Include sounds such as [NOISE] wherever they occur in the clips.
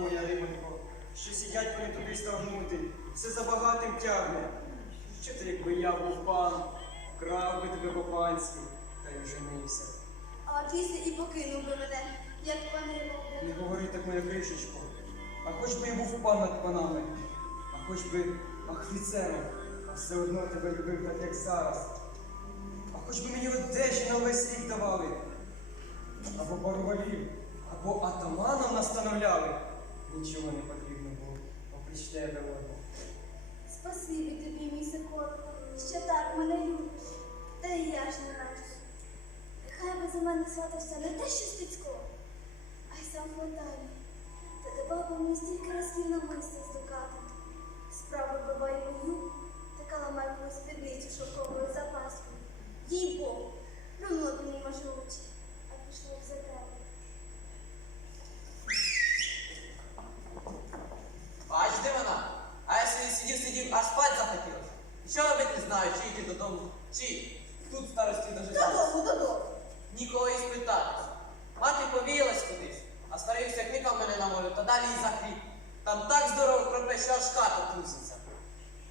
Моя рибонько, що сидять вони тобі стагнути, все забагатим тягне. Що ти, якби я був пан, крав би тебе по-панськи, та й женився. А після і покинув би мене, як пани Не говори так, моя кришечко. А хоч би і був пан над панами, а хоч би офіцером, а все одно тебе любив так, як зараз. А хоч би мені одежі на весь рік давали, або барвалів, або атаманом настановляли. Нічого не потрібно було, опріч тебе одного. Спасибі тобі, мій Соколко, що так мене любиш. Та і я ж не раджу. Нехай би за мене сватався не те, що Стецько, а й сам Фонтаній. Та давав би мені стільки разів намисти з дукатом. Справи баба й мою, та каламайку спідницю шовковою запаскою. Їй Богу, плюнула б мені може очі, а пішла б за тебе. Бач, де вона? А я собі сидів, сидів, аж спать захотілося. Що робити не знаю, чи йти додому, чи тут старості дожидатися. Додому, додому. Нікого і спитатись. Мати повіялась кудись, а старий все кликав мене на волю, та далі і захліб. Там так здорово кропе, що аж хата труситься.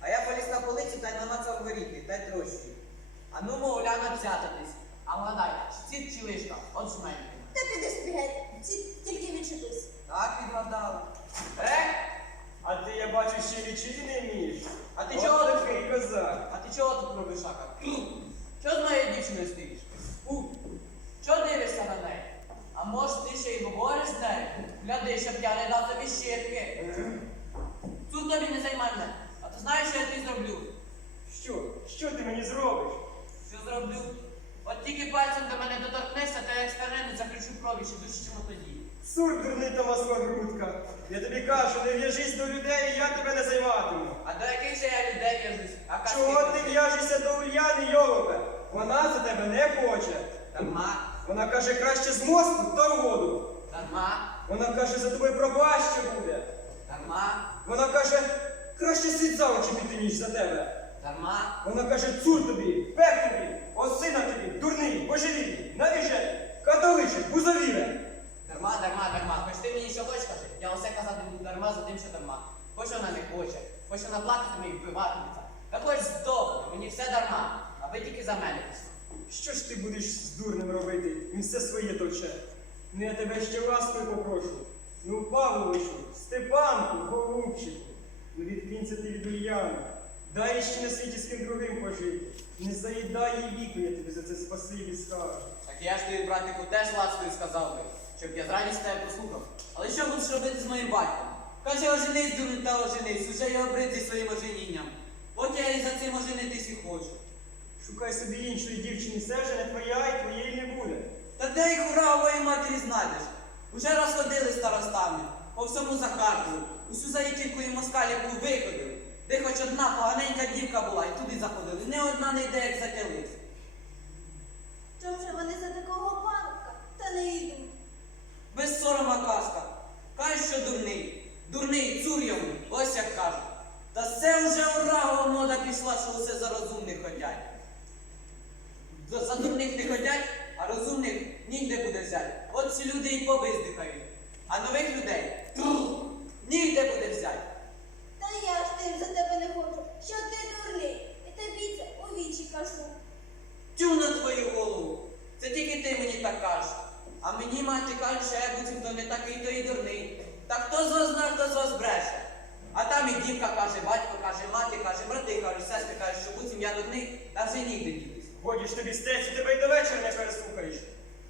А я поліз на полицю та й намацав горіти, та й тросі. А ну, мов, Уляна. А вгадай, чи ціп чи вишка, от жменьки. Та піди собі геть, ці тільки відчепись. Так відгадала. Е? А ти, я бачу, ще лічити не вмієш. А ти От чого тут такий козак? А ти чого тут робиш, Ака? [CLEARS THROAT] Що з моєю дівчиною стоїш? У, Чого дивишся на неї? А може ти ще й говориш з нею? Гляди, щоб я не дав тобі щитки. [CLEARS THROAT] Тут тобі не займай мене. А ти знаєш, що я тобі зроблю? Що? Що ти мені зробиш? Що зроблю? От тільки пальцем до мене доторкнешся, то я експеримент заключу крові, що душимо тоді. Сур дурний та маслогрудка. Я тобі кажу, не в'яжись до людей, і я тебе не займатиму. А до яких же я людей в'яжусь? А Чого ти в'яжешся до Ульяни, Йолопе? Вона за тебе не хоче. Дарма, Вона каже, краще з мосту та в воду. дарма, Вона каже, за тобою пропаще буде. дарма, Вона каже, краще світ за очі піти, ніж за тебе. дарма. Вона каже, цур тобі, пек тобі, осина тобі, дурний, божевільний, навіже, католичик, бузовіле. Дарма, дарма, дарма. Хоч ти мені що хочеш кажи, я усе казати буду дарма за тим, що дарма. Хоч вона не хоче, хоч вона плакатиме і вбиватиметься. Та хоч здохне, мені все дарма, аби тільки за мене. Що ж ти будеш з дурним робити? Він все своє точе. Ну я тебе ще ласкою попрошу. Ну, Павловичу, Степанку, голубчику, ну відкинься ти від Ульяни. Дай ще на світі з ким другим пожити. Не заїдай їй віку, я тобі за це спасибі скажу. Я ж тобі, братику, теж ласкою сказав би, щоб я з радістю тебе послухав. Але що будеш робити з моїм батьком? Каже, оженись, дурний, та оженись, уже я обридий своїм оженінням. От я і за цим оженитись і хочу. Шукай собі іншої дівчини, все вже не твоя і твоєї не буде. Та де їх уравої матері знайдеш? Уже розходили старостами, по всьому Захаркову, усю заїчинку і москалівку викодили. Де хоч одна поганенька дівка була, і туди заходили. Не одна не йде, як затялись. Чом же вони за такого парубка? Та не йдуть. Без сорома казка. Каже, що дурний. Дурний, цур йому, ось як кажуть. Та це вже урагова мода пішла, що усе за розумних ходять. За не ходять, а розумних ніде буде взяти. От ці люди і повиздихають. А нових людей ніде буде взяти. Та я ж тим за тебе не хочу, що ти дурний. І тобі це у вічі кажу. Тю на твою голову. Це тільки ти мені так кажеш. А мені мати каже, що я буцімто не такий, то і дурний. Та хто з вас знає, хто з вас бреше? А там і дівка каже, батько каже, мати каже, брати кажуть, сестри кажуть, що буцім я дурний, та вже нігде дітись. Годі ж тобі стецю, тебе й до вечора не переслухаєш.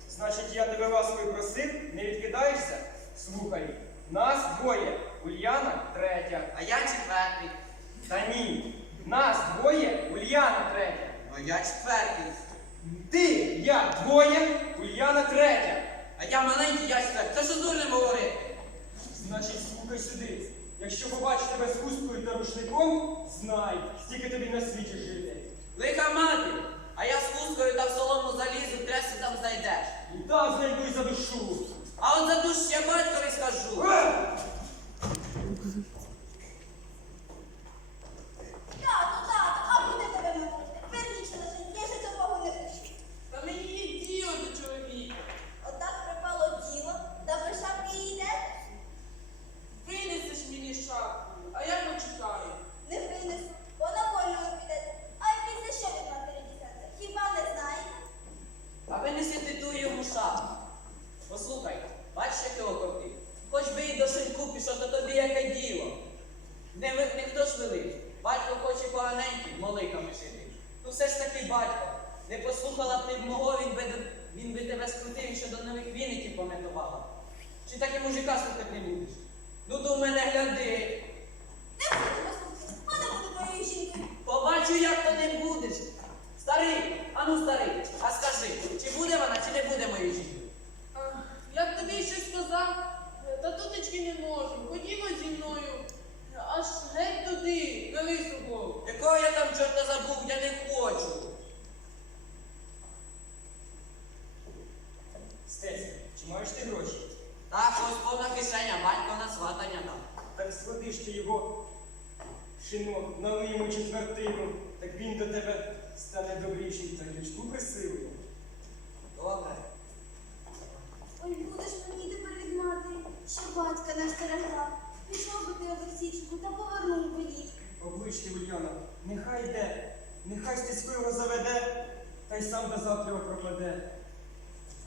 Значить, я тебе ласкою просив, не відкидаєшся? Слухай, нас двоє, Ульяна третя. А я четвертий. Та ні, нас двоє, Ульяна третя. А я четвертий. Ти, я двоє, Ульяна третя. А я маленький, я четвертий. Та що дурним говорити? Значить, слухай сюди. Якщо побачу тебе з хусткою та рушником, знай, стільки тобі на світі жити. Лиха мати, а я з хусткою та в солому залізу, трясся там знайдеш. І там знайду й за душу. А от за душ я батькові скажу. Е! До шинку пішов, то тобі яке діло? Не, не хто ж. Батько хоче поганенький, моликами жити. Ну все ж таки батько. Не послухала б ти мого, він би, він би тебе скрутив і ще до нових віників пометувала. Чи так і мужика слухати не будеш? Ну до мене гляди. Не буду тебе слухати. А не буду твоєю жінкою. Побачу, як то не будеш. Старий, ану старий, а скажи, чи буде вона, чи не буде моєю жінкою? А, Я б тобі щось сказав, е, та тутечки не можу. Ходімо зі мною. Аж геть туди, на лису гору. Якого я там чорта забув, я не хочу. Стеця, чи маєш ти гроші? Так, ось повна кишеня, батько на сватання дав. Так сходиш ти його, шинок, налий йому четвертину, так він до тебе стане добріший та дочку присилує. Добре. Ой, будеш мені тепер від мати, що батька наш стерегла. Пішов би ти Олексійчику та повернув би їх. Оближ ти, Ульяна, нехай йде, нехай стецького заведе, та й сам до завтра його пропаде.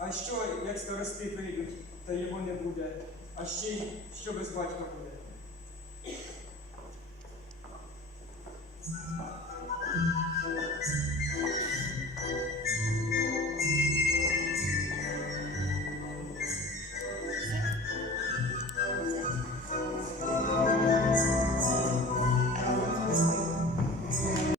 А що, як старости прийдуть, та його не буде, а ще й що без батька буде. Ой,